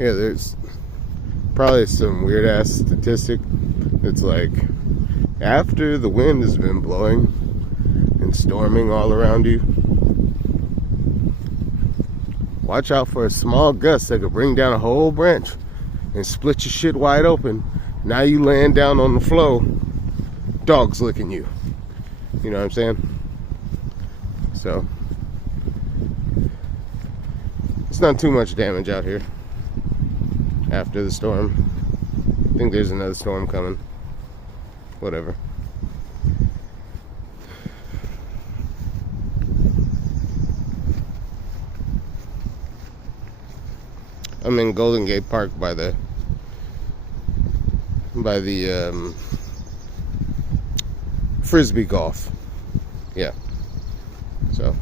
Yeah, there's probably some weird ass statistic. It's like after the wind has been blowing and storming all around you, watch out for a small gust that could bring down a whole branch and split your shit wide open. Now you laying down on the floor, dogs licking you. You know what I'm saying? So it's not too much damage out here after the storm. I think there's another storm coming. Whatever. I'm in Golden Gate Park by the Frisbee golf. Yeah. So